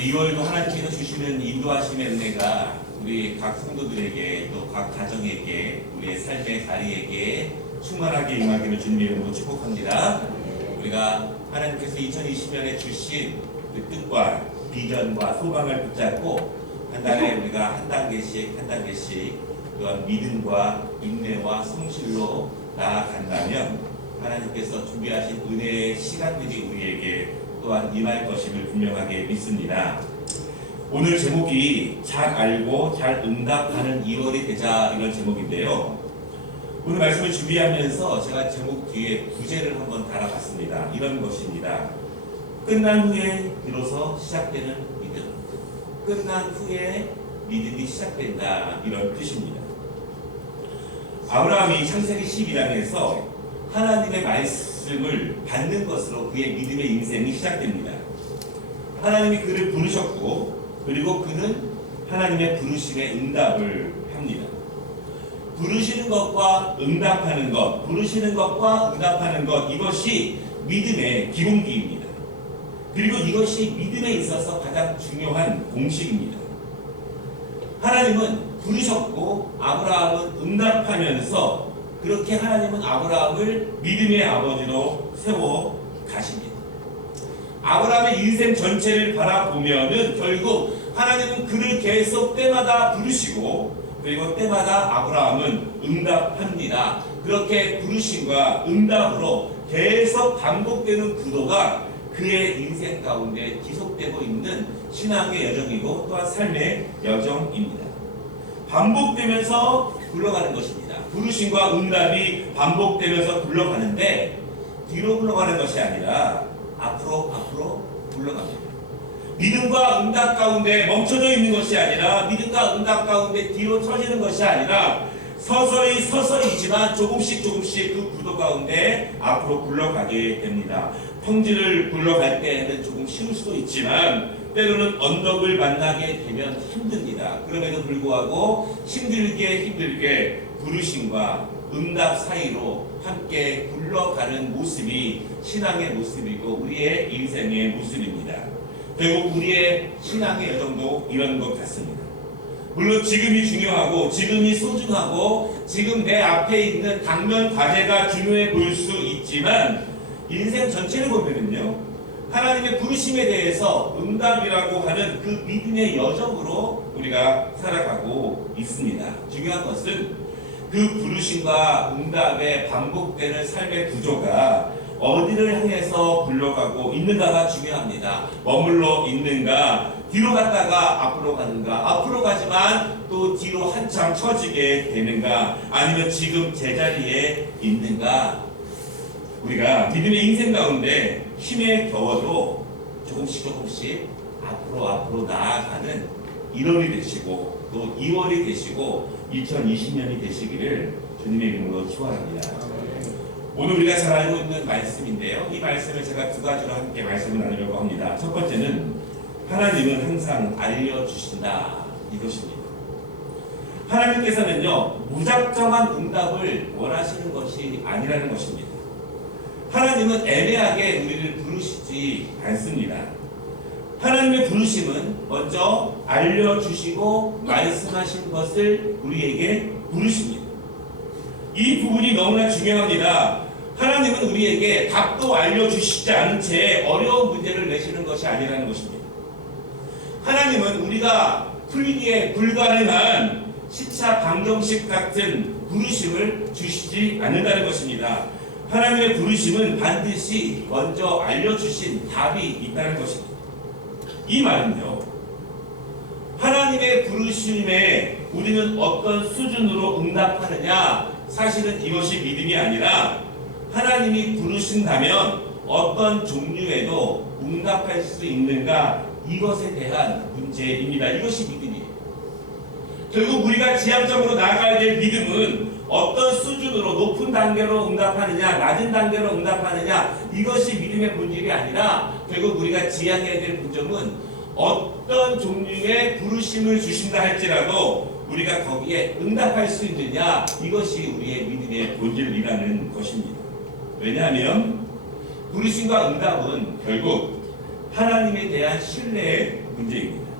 2월도 하나님께서 주시는 인도하심의 은혜가 우리 각 성도들에게 또 각 가정에게 우리의 삶의 자리에게 충만하게 임하기를 주님의 이름으로 축복합니다. 우리가 하나님께서 2020년에 주신 그 뜻과 비전과 소망을 붙잡고 한 달에 우리가 한 단계씩 또한 믿음과 인내와 성실로 나아간다면 하나님께서 준비하신 은혜의 시간들이 우리에게 또한 임할 것임을 분명하게 믿습니다. 오늘 제목이 잘 알고 잘 응답하는 2월이 되자, 이런 제목인데요. 오늘 말씀을 준비하면서 제가 제목 뒤에 부제를 한번 달아봤습니다. 이런 것입니다. 끝난 후에 비로소 시작되는 믿음. 끝난 후에 믿음이 시작된다, 이런 뜻입니다. 아브라함이 창세기 12장에서 하나님의 말씀을 받는 것으로 그의 믿음의 인생이 시작됩니다. 하나님이 그를 부르셨고, 그리고 그는 하나님의 부르심에 응답을 합니다. 부르시는 것과 응답하는 것, 부르시는 것과 응답하는 것, 이것이 믿음의 기본기입니다. 그리고 이것이 믿음에 있어서 가장 중요한 공식입니다. 하나님은 부르셨고 아브라함은 응답하면서 그렇게 하나님은 아브라함을 믿음의 아버지로 세워 가십니다. 아브라함의 인생 전체를 바라보면은 결국 하나님은 그를 계속 때마다 부르시고, 그리고 때마다 아브라함은 응답합니다. 그렇게 부르심과 응답으로 계속 반복되는 구도가 그의 인생 가운데 지속되고 있는 신앙의 여정이고 또한 삶의 여정입니다. 반복되면서 굴러가는 것입니다. 부르심과 응답이 반복되면서 굴러가는데 뒤로 굴러가는 것이 아니라 앞으로 굴러갑니다. 믿음과 응답 가운데 멈춰져 있는 것이 아니라, 믿음과 응답 가운데 뒤로 처지는 것이 아니라 서서히지만 조금씩 그 구도 가운데 앞으로 굴러가게 됩니다. 평지를 굴러갈 때는 조금 쉬울 수도 있지만 때로는 언덕을 만나게 되면 힘듭니다. 그럼에도 불구하고 힘들게 부르심과 응답 사이로 함께 굴러가는 모습이 신앙의 모습이고 우리의 인생의 모습입니다. 결국 우리의 신앙의 여정도 이런 것 같습니다. 물론 지금이 중요하고 지금이 소중하고 지금 내 앞에 있는 당면 과제가 중요해 보일 수 있지만 인생 전체를 보면은요, 하나님의 부르심에 대해서 응답이라고 하는 그 믿음의 여정으로 우리가 살아가고 있습니다. 중요한 것은 그 부르심과 응답에 반복되는 삶의 구조가 어디를 향해서 굴러가고 있는가가 중요합니다. 머물러 있는가, 뒤로 갔다가 앞으로 가는가, 앞으로 가지만 또 뒤로 한참 처지게 되는가, 아니면 지금 제자리에 있는가. 우리가 믿음의 인생 가운데 힘에 겨워도 조금씩 앞으로 나아가는 1월이 되시고 또 2월이 되시고 2020년이 되시기를 주님의 이름으로 축원합니다. 오늘 우리가 잘 알고 있는 말씀인데요, 이 말씀을 제가 두 가지로 함께 말씀을 나누려고 합니다. 첫 번째는 하나님은 항상 알려주신다, 이것입니다. 하나님께서는요, 무작정한 응답을 원하시는 것이 아니라는 것입니다. 하나님은 애매하게 우리를 부르시지 않습니다. 하나님의 부르심은 먼저 알려주시고 말씀하신 것을 우리에게 부르십니다. 이 부분이 너무나 중요합니다. 하나님은 우리에게 답도 알려주시지 않은 채 어려운 문제를 내시는 것이 아니라는 것입니다. 하나님은 우리가 풀기에 불가능한 시차 방정식 같은 부르심을 주시지 않는다는 것입니다. 하나님의 부르심은 반드시 먼저 알려주신 답이 있다는 것입니다. 이 말은요, 하나님의 부르심에 우리는 어떤 수준으로 응답하느냐, 사실은 이것이 믿음이 아니라 하나님이 부르신다면 어떤 종류에도 응답할 수 있는가, 이것에 대한 문제입니다. 이것이 믿음이에요. 결국 우리가 지향적으로 나아가야 될 믿음은 어떤 수준으로 높은 단계로 응답하느냐, 낮은 단계로 응답하느냐, 이것이 믿음의 본질이 아니라 결국 우리가 지향해야 될 본점은 어떤 종류의 부르심을 주신다 할지라도 우리가 거기에 응답할 수 있느냐, 이것이 우리의 믿음의 본질이라는 것입니다. 왜냐하면 부르심과 응답은 결국 하나님에 대한 신뢰의 문제입니다.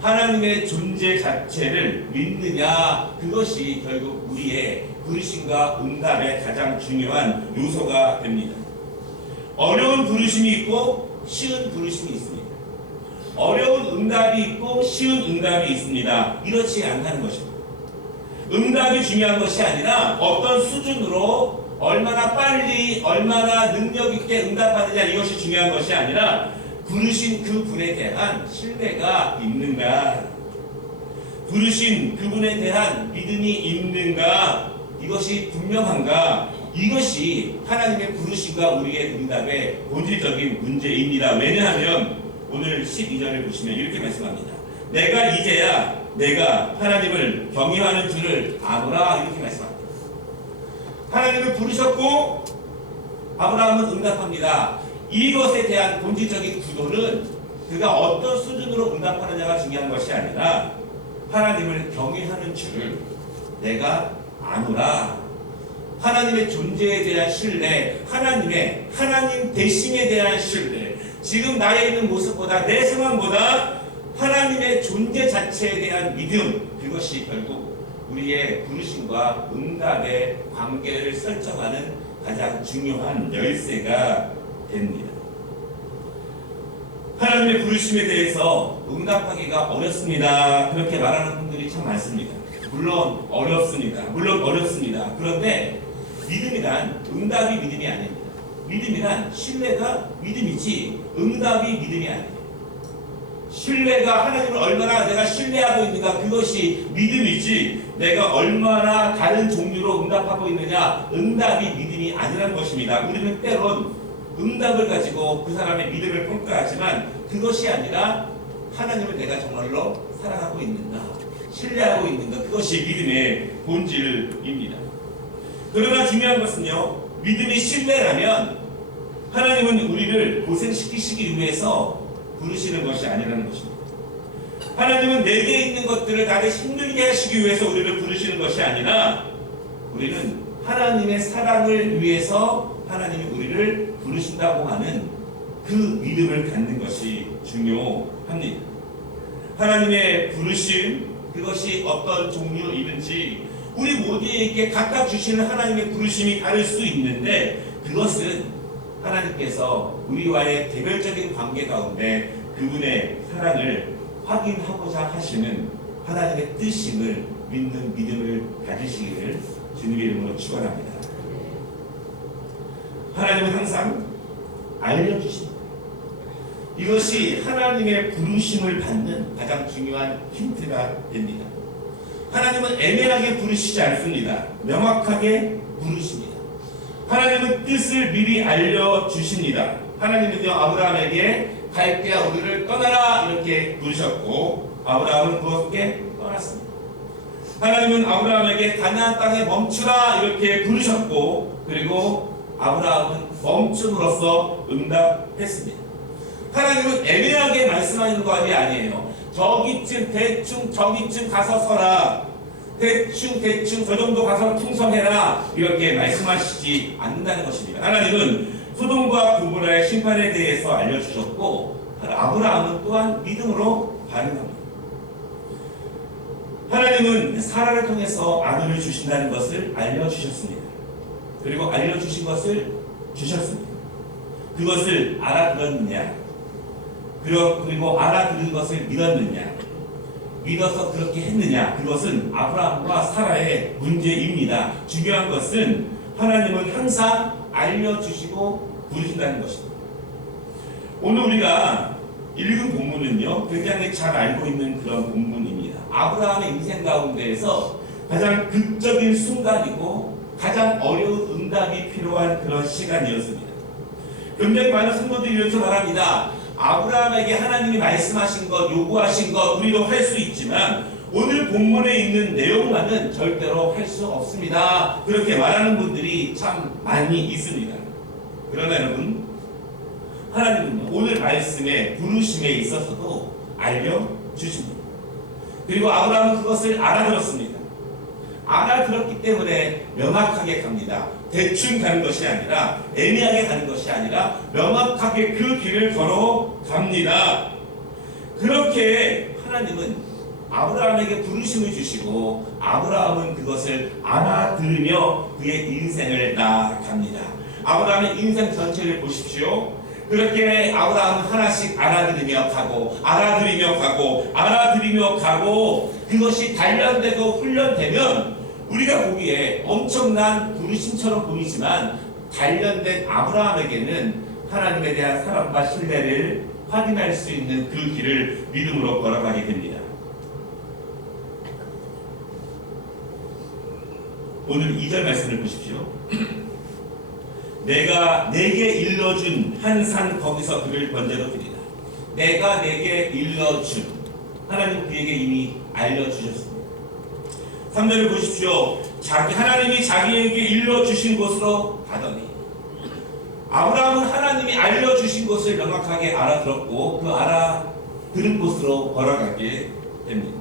하나님의 존재 자체를 믿느냐, 그것이 결국 우리의 부르심과 응답의 가장 중요한 요소가 됩니다. 어려운 부르심이 있고 쉬운 부르심이 있습니다. 어려운 응답이 있고 쉬운 응답이 있습니다. 이렇지 않다는 것입니다. 응답이 중요한 것이 아니라 어떤 수준으로 얼마나 빨리 얼마나 능력 있게 응답하느냐, 이것이 중요한 것이 아니라 부르신 그 분에 대한 신뢰가 있는가, 부르신 그분에 대한 믿음이 있는가, 이것이 분명한가, 이것이 하나님의 부르심과 우리의 응답의 본질적인 문제입니다. 왜냐하면 오늘 12절을 보시면 이렇게 말씀합니다. 내가 이제야 내가 하나님을 경외하는 줄을 아노라, 이렇게 말씀합니다. 하나님을 부르셨고 아브라함은 응답합니다. 이것에 대한 본질적인 구도는 그가 어떤 수준으로 응답하느냐가 중요한 것이 아니라 하나님을 경외하는 줄을 내가 아노라. 하나님의 존재에 대한 신뢰, 하나님 대심에 대한 신뢰, 지금 나에 있는 모습보다, 내 상황보다 하나님의 존재 자체에 대한 믿음, 그것이 결국 우리의 부르심과 응답의 관계를 설정하는 가장 중요한 열쇠가 됩니다. 하나님의 부르심에 대해서 응답하기가 어렵습니다, 그렇게 말하는 분들이 참 많습니다. 물론 어렵습니다. 그런데 믿음이란 응답이 믿음이 아닙니다. 믿음이란 신뢰가 믿음이지 응답이 믿음이 아닙니다. 신뢰가 하나님을 얼마나 내가 신뢰하고 있는가, 그것이 믿음이지 내가 얼마나 다른 종류로 응답하고 있느냐, 응답이 믿음이 아니라는 것입니다. 우리는 때론 응답을 가지고 그 사람의 믿음을 평가하지만 그것이 아니라 하나님을 내가 정말로 사랑하고 있는가, 신뢰하고 있는가, 그것이 믿음의 본질입니다. 그러나 중요한 것은요, 믿음이 신뢰라면 하나님은 우리를 고생시키시기 위해서 부르시는 것이 아니라는 것입니다. 하나님은 내게 있는 것들을 나를 힘들게 하시기 위해서 우리를 부르시는 것이 아니라 우리는 하나님의 사랑을 위해서 하나님이 우리를 부르신다고 하는 그 믿음을 갖는 것이 중요합니다. 하나님의 부르심, 그것이 어떤 종류이든지 우리 모두에게 각각 주시는 하나님의 부르심이 다를 수 있는데, 그것은 하나님께서 우리와의 개별적인 관계 가운데 그분의 사랑을 확인하고자 하시는 하나님의 뜻임을 믿는 믿음을 가지시기를 주님의 이름으로 축원합니다. 하나님은 항상 알려주십니다. 이것이 하나님의 부르심을 받는 가장 중요한 힌트가 됩니다. 하나님은 애매하게 부르시지 않습니다. 명확하게 부르십니다. 하나님은 뜻을 미리 알려주십니다. 하나님은요, 아브라함에게 갈대아 우르를 떠나라 이렇게 부르셨고 아브라함은 그것에 떠났습니다. 하나님은 아브라함에게 가나안 땅에 멈추라 이렇게 부르셨고, 그리고 아브라함은 멈춤으로써 응답했습니다. 하나님은 애매하게 말씀하는 것이 아니에요. 저기쯤 대충 저기쯤 가서 서라, 대충 저 정도 가서 충성해라 이렇게 말씀하시지 않는다는 것입니다. 하나님은 소돔과 고모라의 심판에 대해서 알려주셨고 아브라함은 또한 믿음으로 반응합니다. 하나님은 사라를 통해서 아들을 주신다는 것을 알려주셨습니다. 그리고 알려주신 것을 주셨습니다. 그것을 알아들었느냐, 그리고 알아들은 것을 믿었느냐, 믿어서 그렇게 했느냐, 그것은 아브라함과 사라의 문제입니다. 중요한 것은 하나님은 항상 알려주시고 부르신다는 것입니다. 오늘 우리가 읽은 본문은요, 굉장히 잘 알고 있는 그런 본문입니다. 아브라함의 인생 가운데에서 가장 극적인 순간이고 가장 어려운 응답이 필요한 그런 시간이었습니다. 굉장히 많은 성도들이 이렇게 말합니다. 아브라함에게 하나님이 말씀하신 것, 요구하신 것 우리도 할 수 있지만 오늘 본문에 있는 내용만은 절대로 할 수 없습니다. 그렇게 말하는 분들이 참 많이 있습니다. 그러나 여러분, 하나님은 오늘 말씀의 부르심에 있어서도 알려주십니다. 그리고 아브라함은 그것을 알아들었습니다. 알아들었기 때문에 명확하게 갑니다. 대충 가는 것이 아니라 애매하게 가는 것이 아니라 명확하게 그 길을 걸어갑니다. 그렇게 하나님은 아브라함에게 부르심을 주시고 아브라함은 그것을 알아들으며 그의 인생을 나아갑니다. 아브라함의 인생 전체를 보십시오. 그렇게 아브라함은 하나씩 알아들으며 가고 알아들이며 가고 그것이 단련되고 훈련되면 우리가 보기에 엄청난 부르심처럼 보이지만 단련된 아브라함에게는 하나님에 대한 사랑과 신뢰를 확인할 수 있는 그 길을 믿음으로 걸어가게 됩니다. 오늘 2절 말씀을 보십시오. 내가 내게 일러준 한 산 거기서 그를 번제로 드리라. 내가 내게 일러준, 하나님 그에게 이미 알려주셨습니다. 3절을 보십시오. 하나님이 자기에게 일러주신 곳으로 가더니, 아브라함은 하나님이 알려주신 곳을 명확하게 알아들었고 그 알아들은 곳으로 걸어가게 됩니다.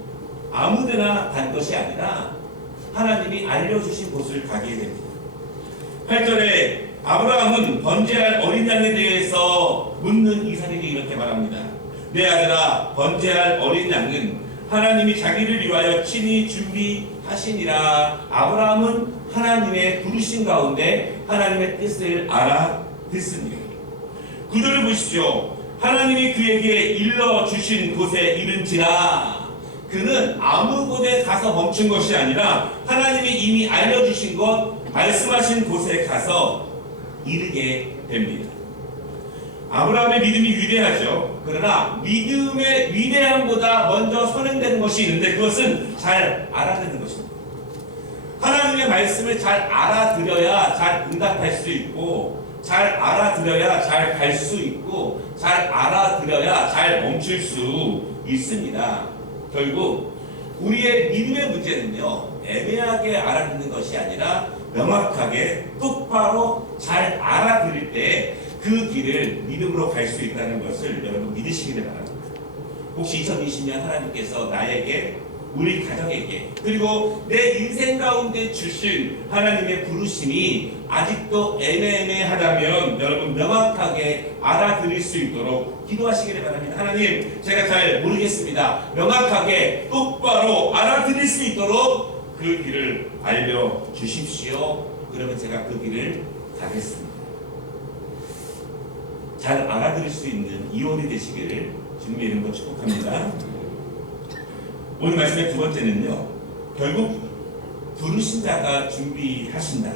아무데나 간 것이 아니라 하나님이 알려주신 곳을 가게 됩니다. 8절에 아브라함은 번제할 어린 양에 대해서 묻는 이삭에게 이렇게 말합니다. 내 아들아, 번제할 어린 양은 하나님이 자기를 위하여 친히 준비하시니라. 아브라함은 하나님의 부르심 가운데 하나님의 뜻을 알아듣습니다. 9절을 보십시오. 하나님이 그에게 일러주신 곳에 이른지라. 그는 아무 곳에 가서 멈춘 것이 아니라 하나님이 이미 알려주신 것, 말씀하신 곳에 가서 이르게 됩니다. 아브라함의 믿음이 위대하죠. 그러나 믿음의 위대함보다 먼저 선행되는 것이 있는데 그것은 잘 알아듣는 것입니다. 하나님의 말씀을 잘 알아들어야 잘 응답할 수 있고, 잘 알아들어야 잘 갈 수 있고, 잘 알아들어야 잘 멈출 수 있습니다. 결국 우리의 믿음의 문제는요, 애매하게 알아듣는 것이 아니라 명확하게 똑바로 잘 알아들을 때 그 길을 믿음으로 갈 수 있다는 것을 여러분 믿으시기를 바랍니다. 혹시 2020년 하나님께서 나에게, 우리 가정에게, 그리고 내 인생 가운데 주신 하나님의 부르심이 아직도 애매하다면 여러분 명확하게 알아들을 수 있도록 기도하시기를 바랍니다. 하나님, 제가 잘 모르겠습니다. 명확하게 똑바로 알아들을 수 있도록 그 길을 알려주십시오. 그러면 제가 그 길을 가겠습니다. 잘 알아들을 수 있는 이원이 되시기를 주님의 이름으로 축복합니다. 오늘 말씀의 두 번째는요, 결국 부르신 자가 준비하신다.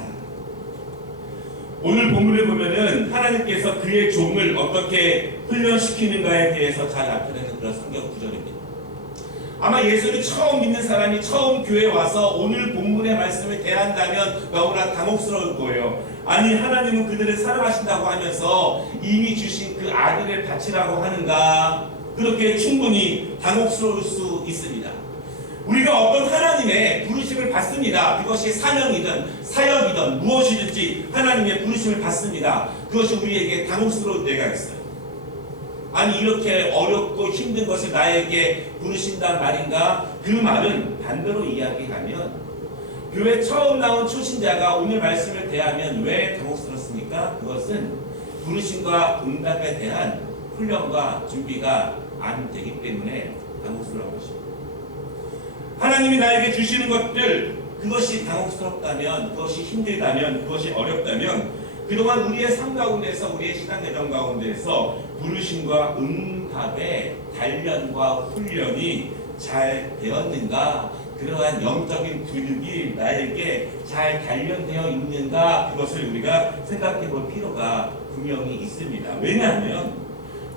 오늘 본문을 보면은 하나님께서 그의 종을 어떻게 훈련시키는가에 대해서 잘 나타내는 그런 성경 구절입니다. 아마 예수를 처음 믿는 사람이 처음 교회에 와서 오늘 본문의 말씀을 대한다면 너무나 당혹스러울 거예요. 아니, 하나님은 그들을 사랑하신다고 하면서 이미 주신 그 아들을 바치라고 하는가? 그렇게 충분히 당혹스러울 수 있습니다. 우리가 어떤 하나님의 부르심을 받습니다. 그것이 사명이든 사역이든 무엇이든지 하나님의 부르심을 받습니다. 그것이 우리에게 당혹스러울 때가 있어요. 아니, 이렇게 어렵고 힘든 것을 나에게 부르신단 말인가? 그 말은 반대로 이야기하면 교회 처음 나온 초신자가 오늘 말씀을 대하면 왜 당혹스럽습니까? 그것은 부르심과 응답에 대한 훈련과 준비가 안 되기 때문에 당혹스러운 것입니다. 하나님이 나에게 주시는 것들, 그것이 당혹스럽다면, 그것이 힘들다면, 그것이 어렵다면 그동안 우리의 삶 가운데서, 우리의 신앙 여정 가운데서 부르심과 응답의 단련과 훈련이 잘 되었는가? 그러한 영적인 교육이 나에게 잘 단련되어 있는가? 그것을 우리가 생각해 볼 필요가 분명히 있습니다. 왜냐하면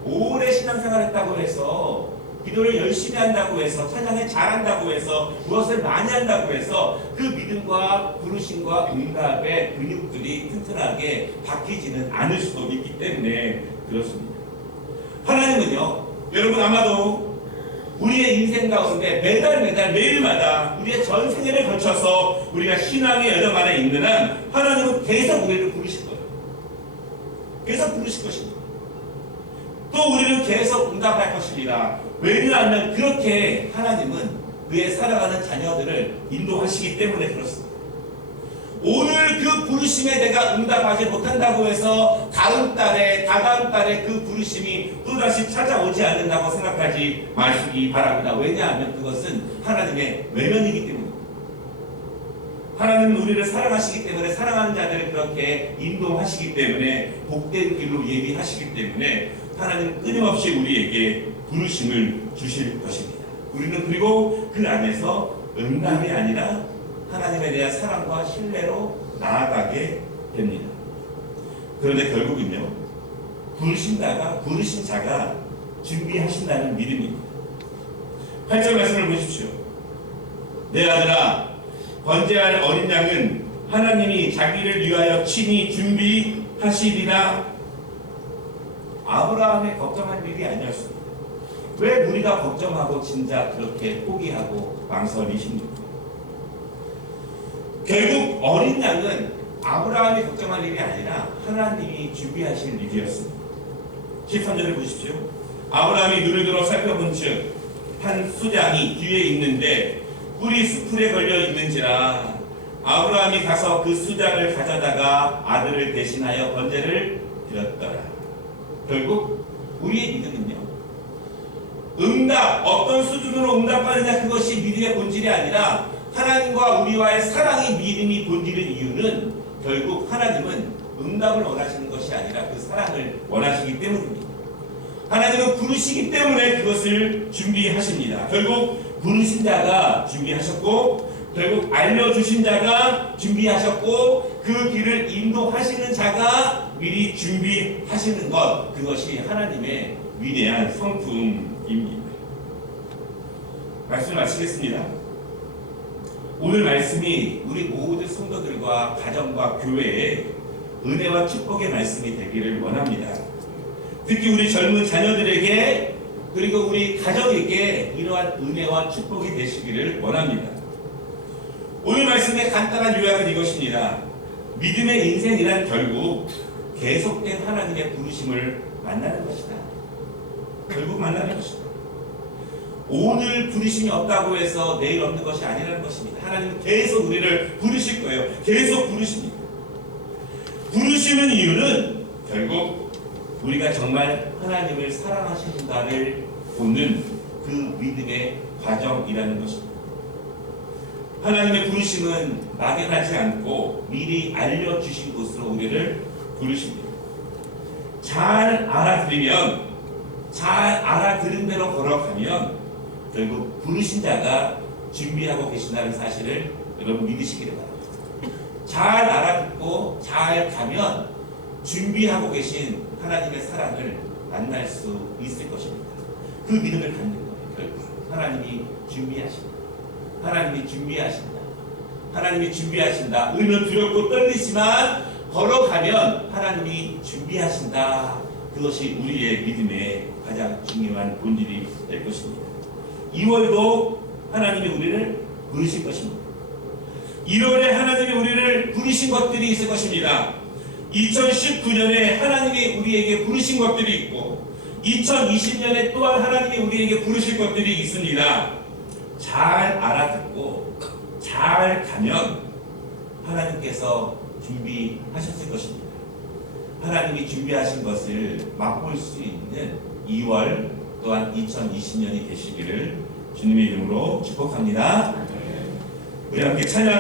오래 신앙생활 했다고 해서, 기도를 열심히 한다고 해서, 찬양에 잘한다고 해서, 무엇을 많이 한다고 해서 그 믿음과 부르심과 응답의 근육들이 튼튼하게 바뀌지는 않을 수도 있기 때문에 그렇습니다. 하나님은요, 여러분 아마도 우리의 인생 가운데 매달 매일마다 우리의 전 생애를 거쳐서 우리가 신앙의 여정 안에 있는 한 하나님은 계속 우리를 부르실 거예요. 계속 부르실 것입니다. 또 우리는 계속 응답할 것입니다. 왜냐하면 그렇게 하나님은 그의 살아가는 자녀들을 인도하시기 때문에 그렇습니다. 오늘 그 부르심에 내가 응답하지 못한다고 해서 다음 달에 다다음 달에 그 부르심이 또다시 찾아오지 않는다고 생각하지 마시기 바랍니다. 왜냐하면 그것은 하나님의 외면이기 때문입니다. 하나님은 우리를 사랑하시기 때문에 사랑하는 자들을 그렇게 인도하시기 때문에 복된 길로 예비하시기 때문에 하나님은 끊임없이 우리에게 부르심을 주실 것입니다. 우리는 그리고 그 안에서 응답이 아니라 하나님에 대한 사랑과 신뢰로 나아가게 됩니다. 그런데 결국은요, 부르신 자가 준비하신다는 믿음입니다. 8절 말씀을 보십시오. 내 아들아, 번제할 어린 양은 하나님이 자기를 위하여 친히 준비하시리라. 아브라함의 걱정한 일이 아니었습니다. 왜 우리가 걱정하고 진짜 그렇게 포기하고 망설이십니까? 결국 어린 양은 아브라함이 걱정할 일이 아니라 하나님이 준비하실 일이었습니다. 13절을 보십시오. 아브라함이 눈을 들어 살펴본 즉 한 수장이 뒤에 있는데 뿔이 수풀에 걸려 있는지라. 아브라함이 가서 그 수장을 가져다가 아들을 대신하여 번제를 드렸더라. 결국 우리의 믿음은요, 응답, 어떤 수준으로 응답하느냐, 그것이 믿음의 본질이 아니라 하나님과 우리와의 사랑이 믿음이 본질인 이유는 결국 하나님은 응답을 원하시는 것이 아니라 그 사랑을 원하시기 때문입니다. 하나님은 부르시기 때문에 그것을 준비하십니다. 결국 부르신 자가 준비하셨고, 결국 알려주신 자가 준비하셨고, 그 길을 인도하시는 자가 미리 준비하시는 것, 그것이 하나님의 위대한 성품입니다. 말씀을 마치겠습니다. 오늘 말씀이 우리 모든 성도들과 가정과 교회에 은혜와 축복의 말씀이 되기를 원합니다. 특히 우리 젊은 자녀들에게 그리고 우리 가정에게 이러한 은혜와 축복이 되시기를 원합니다. 오늘 말씀의 간단한 요약은 이것입니다. 믿음의 인생이란 결국 계속된 하나님의 부르심을 만나는 것이다. 결국 만나는 것이다. 오늘 부르심이 없다고 해서 내일 없는 것이 아니라는 것입니다. 하나님은 계속 우리를 부르실 거예요. 계속 부르십니다. 부르시는 이유는 결국 우리가 정말 하나님을 사랑하시는가를 보는 그 믿음의 과정이라는 것입니다. 하나님의 부르심은 막연하지 않고 미리 알려주신 곳으로 우리를 부르십니다. 잘 알아들은 대로 걸어가면 결국 부르신 자가 준비하고 계신다는 사실을 여러분 믿으시기를 바랍니다. 잘 알아듣고 잘 가면 준비하고 계신 하나님의 사랑을 만날 수 있을 것입니다. 그 믿음을 갖는 거예요. 결국 하나님이 준비하신다. 하나님이 준비하신다. 하나님이 준비하신다. 의는 두렵고 떨리지만 걸어가면 하나님이 준비하신다. 그것이 우리의 믿음의 가장 중요한 본질이 될 것입니다. 2월도 하나님이 우리를 부르실 것입니다. 1월에 하나님이 우리를 부르신 것들이 있을 것입니다. 2019년에 하나님이 우리에게 부르신 것들이 있고 2020년에 또한 하나님이 우리에게 부르실 것들이 있습니다. 잘 알아듣고 잘 가면 하나님께서 준비하셨을 것입니다. 하나님이 준비하신 것을 맛볼 수 있는 2월 또한 2020년이 되시기를 주님의 이름으로 축복합니다. 우리 함께 찬양